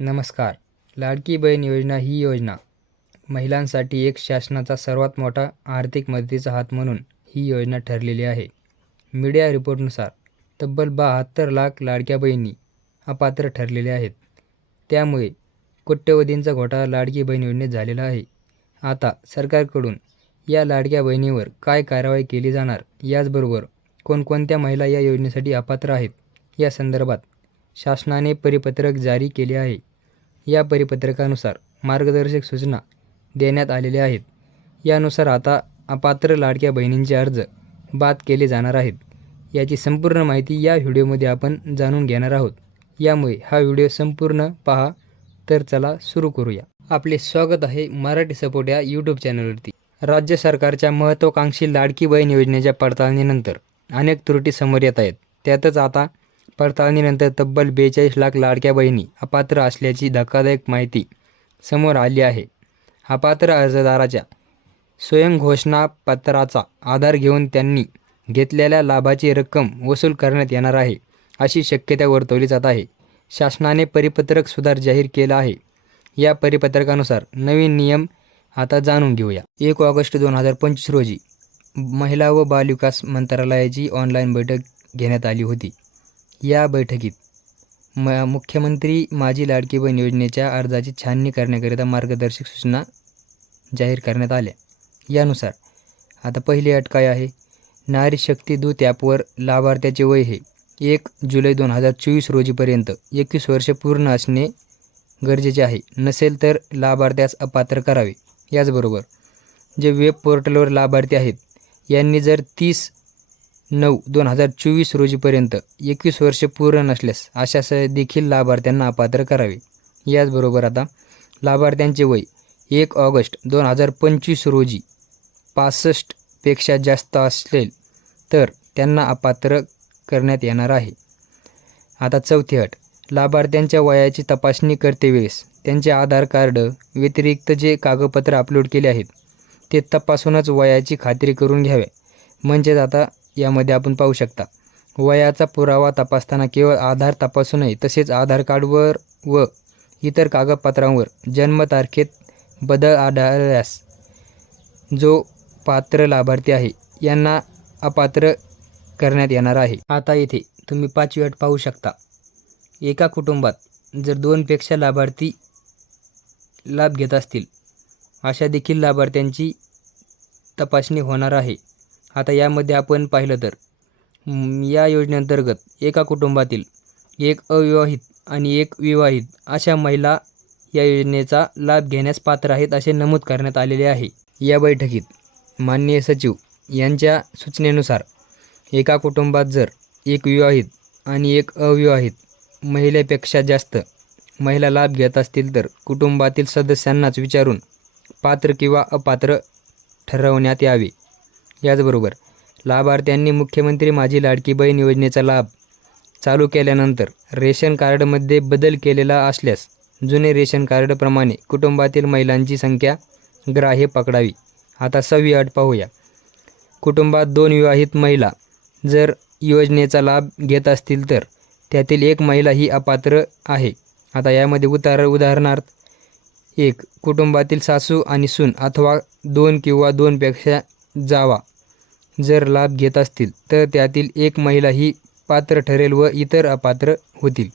नमस्कार. लाडकी बहीण योजना ही योजना महिलांसाठी एक शासनाचा सर्वात मोठा आर्थिक मदतीचा हात म्हणून ही योजना ठरलेली आहे. मीडिया रिपोर्टनुसार तब्बल 72 लाख लाडक्या बहिणी अपात्र ठरलेल्या आहेत. त्यामुळे कोट्यवधींचा घोटाळा लाडकी बहीण योजनेत झालेला आहे. आता सरकारकडून या लाडक्या बहिणीवर काय कारवाई केली जाणार, याचबरोबर कोणकोणत्या महिला या योजनेसाठी अपात्र आहेत, या संदर्भात शासनाने परिपत्रक जारी केले आहे. या परिपत्रकानुसार मार्गदर्शक सूचना देण्यात आलेल्या आहेत. यानुसार आता अपात्र लाडक्या बहिणींचे अर्ज बाद केले जाणार आहेत. याची संपूर्ण माहिती या व्हिडिओमध्ये आपण जाणून घेणार आहोत. यामुळे हा व्हिडिओ संपूर्ण पहा. तर चला सुरू करूया. आपले स्वागत आहे मराठी सपोर्ट या यूट्यूब चॅनलवरती. राज्य सरकारच्या महत्त्वाकांक्षी लाडकी बहीण योजनेच्या पडताळणीनंतर अनेक त्रुटी समोर येत आहेत. त्यातच आता पडताळणीनंतर तब्बल 42 लाख लाडक्या बहिणी अपात्र असल्याची धक्कादायक माहिती समोर आली आहे. अपात्र अर्जदाराच्या स्वयंघोषणापत्राचा आधार घेऊन त्यांनी घेतलेल्या लाभाची रक्कम वसूल करण्यात येणार आहे, अशी शक्यता वर्तवली जात आहे. शासनाने परिपत्रक सुद्धा जाहीर केला आहे. या परिपत्रकानुसार नवीन नियम आता जाणून घेऊया. 1 ऑगस्ट 2025 रोजी महिला व बालविकास मंत्रालयाची ऑनलाईन बैठक घेण्यात आली होती. या बैठकीत मुख्यमंत्री माझी लाडकी बहीण योजनेच्या अर्जाची छाननी करण्याकरिता मार्गदर्शक सूचना जाहीर करण्यात आल्या. यानुसार आता पहिली अट काय आहे? नारी शक्ती दूत ॲपवर लाभार्थ्याचे वय हे 1 जुलै 2024 रोजीपर्यंत 21 वर्ष पूर्ण असणे गरजेचे आहे. नसेल तर लाभार्थ्यास अपात्र करावे. याचबरोबर जे वेब पोर्टलवर लाभार्थी आहेत यांनी जर 30/9/2024 रोजीपर्यंत 21 वर्ष पूर्ण नसल्यास अशा देखील लाभार्थ्यांना अपात्र करावे. याचबरोबर आता लाभार्थ्यांचे वय 1 ऑगस्ट 2025 रोजी 65 पेक्षा जास्त असेल तर त्यांना अपात्र करण्यात येणार आहे. आता चौथी अट, लाभार्थ्यांच्या वयाची तपासणी करतेवेळेस त्यांचे आधार कार्ड व्यतिरिक्त जे कागदपत्र अपलोड केले आहेत ते तपासूनच वयाची खात्री करून घ्यावे. म्हणजेच आता यामध्ये आपण पाहू शकता, वयाचा पुरावा तपासताना केवळ आधार तपासू नये, तसेच आधार कार्डवर व इतर कागदपत्रांवर जन्मतारखेत बदल आढळल्यास जो पात्र लाभार्थी आहे यांना अपात्र करण्यात येणार आहे. आता येथे तुम्ही 5वी अट पाहू शकता. एका कुटुंबात जर 2पेक्षा लाभार्थी लाभ घेत असतील अशा देखील लाभार्थ्यांची तपासणी होणार आहे. आता यामध्ये आपण पाहिलं तर या योजनेअंतर्गत एका कुटुंबातील 1 अविवाहित आणि 1 विवाहित अशा महिला या योजनेचा लाभ घेण्यास पात्र आहेत, असे नमूद करण्यात आलेले आहे. या बैठकीत माननीय सचिव यांच्या सूचनेनुसार एका कुटुंबात जर 1 विवाहित आणि 1 अविवाहित महिलेपेक्षा जास्त महिला लाभ घेत असतील तर कुटुंबातील सदस्यांनाच विचारून पात्र किंवा अपात्र ठरवण्यात यावे. याचबरोबर लाभार्थ्यांनी मुख्यमंत्री माझी लाडकी बहीण योजनेचा लाभ चालू केल्यानंतर रेशन कार्डमध्ये बदल केलेला असल्यास जुने रेशन कार्डप्रमाणे कुटुंबातील महिलांची संख्या ग्राह्य पकडावी. आता 6वी अट पाहूया. कुटुंबात 2 विवाहित महिला जर योजनेचा लाभ घेत असतील तर त्यातील 1 महिला ही अपात्र आहे. आता यामध्ये उदाहरणार्थ 1 कुटुंबातील सासू आणि सून अथवा 2 किंवा 2पेक्षा जावा जर लाभ घेत असतील तर त्यातील 1 महिला ही पात्र ठरेल व इतर अपात्र होतील.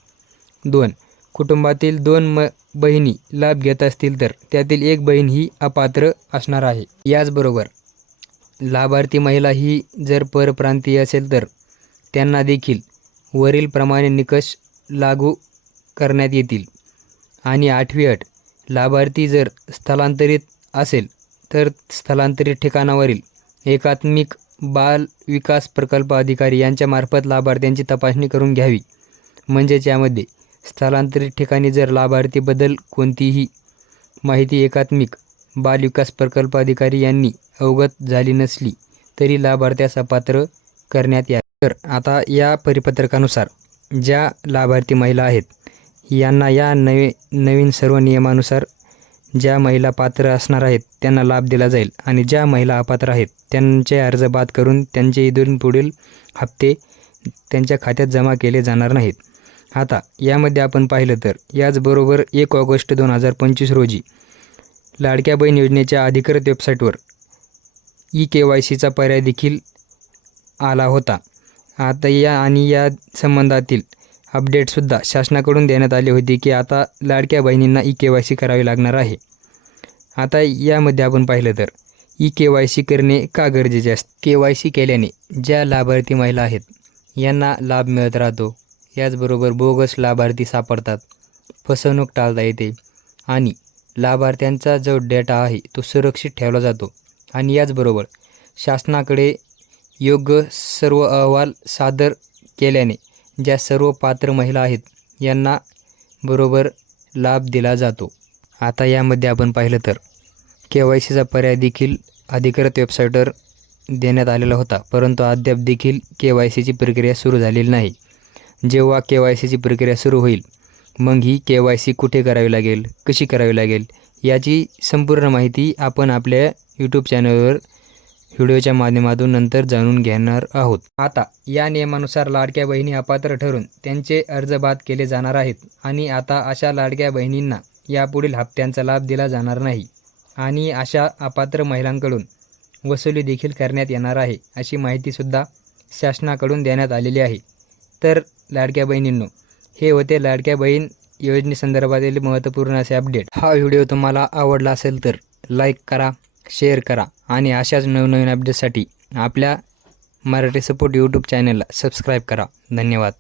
2 कुटुंबातील 2 बहिणी लाभ घेत असतील तर त्यातील 1 बहीण ही अपात्र असणार आहे. याचबरोबर लाभार्थी महिला ही जर परप्रांतीय असेल तर त्यांना देखील वरीलप्रमाणे निकष लागू करण्यात येतील. आणि 8वी अट, लाभार्थी जर स्थलांतरित असेल तर स्थलांतरित ठिकाणावरील एकात्मिक बाल विकास प्रकल्प अधिकारी यांच्यामार्फत लाभार्थ्यांची तपासणी करून घ्यावी. म्हणजेच यामध्ये स्थलांतरित ठिकाणी जर लाभार्थीबद्दल कोणतीही माहिती एकात्मिक बाल विकास प्रकल्प अधिकारी यांनी अवगत झाली नसली तरी लाभार्थ्यास अपात्र करण्यात यावे. तर आता या परिपत्रकानुसार ज्या लाभार्थी महिला आहेत यांना या नवीन सर्व नियमानुसार ज्या महिला पात्र असणार आहेत त्यांना लाभ दिला जाईल आणि ज्या महिला अपात्र आहेत त्यांचे अर्ज बाद करून त्यांचे इथून पुढील हप्ते त्यांच्या खात्यात जमा केले जाणार नाहीत. आता यामध्ये आपण पाहिलं तर याचबरोबर 1 ऑगस्ट 2025 रोजी लाडक्या बहीण योजनेच्या अधिकृत वेबसाईटवर ई-KYCचा पर्याय देखील आला होता. आता या संबंधातील अपडेटसुद्धा शासनाकडून देण्यात आली होती की आता लाडक्या बहिणींना ई-KYC करावी लागणार आहे. आता यामध्ये आपण पाहिलं तर ई-KYC करणे का गरजेचे असते? KYC केल्याने ज्या लाभार्थी महिला आहेत यांना लाभ मिळत राहतो. याचबरोबर बोगस लाभार्थी सापडतात, फसवणूक टाळता येते आणि लाभार्थ्यांचा जो डेटा आहे तो सुरक्षित ठेवला जातो. आणि याचबरोबर शासनाकडे योग्य सर्व अहवाल सादर केल्याने ज्या सर्व पात्र महिला आहेत यांना बरोबर लाभ दिला जातो. आता यामध्ये आपण पाहिलं तर KYCचा पर्याय देखील अधिकृत वेबसाईटवर देण्यात आलेला होता, परंतु अद्याप देखील KYCची प्रक्रिया सुरू झालेली नाही. जेव्हा KYCची प्रक्रिया सुरू होईल मग ही KYC कुठे करावी लागेल, कशी करावी लागेल याची संपूर्ण माहिती आपण आपल्या यूट्यूब चॅनलवर व्हिडिओच्या माध्यमातून नंतर जाणून घेणार आहोत. आता या नियमानुसार लाडक्या बहिणी अपात्र ठरून त्यांचे अर्ज बाद केले जाणार आहेत आणि आता अशा लाडक्या बहिणींना यापुढील हप्त्यांचा लाभ दिला जाणार नाही आणि अशा अपात्र महिलांकडून वसुली देखील करण्यात येणार आहे, अशी माहितीसुद्धा शासनाकडून देण्यात आलेली आहे. तर लाडक्या बहिणींनो, हे होते लाडक्या बहीण योजनेसंदर्भातील महत्त्वपूर्ण असे अपडेट. हा व्हिडिओ तुम्हाला आवडला असेल तर लाईक करा, शेअर करा आणि अशाच नवनवीन अपडेटसाठी आपल्या मराठी सपोर्ट यूट्यूब चॅनलला सबस्क्राईब करा. धन्यवाद.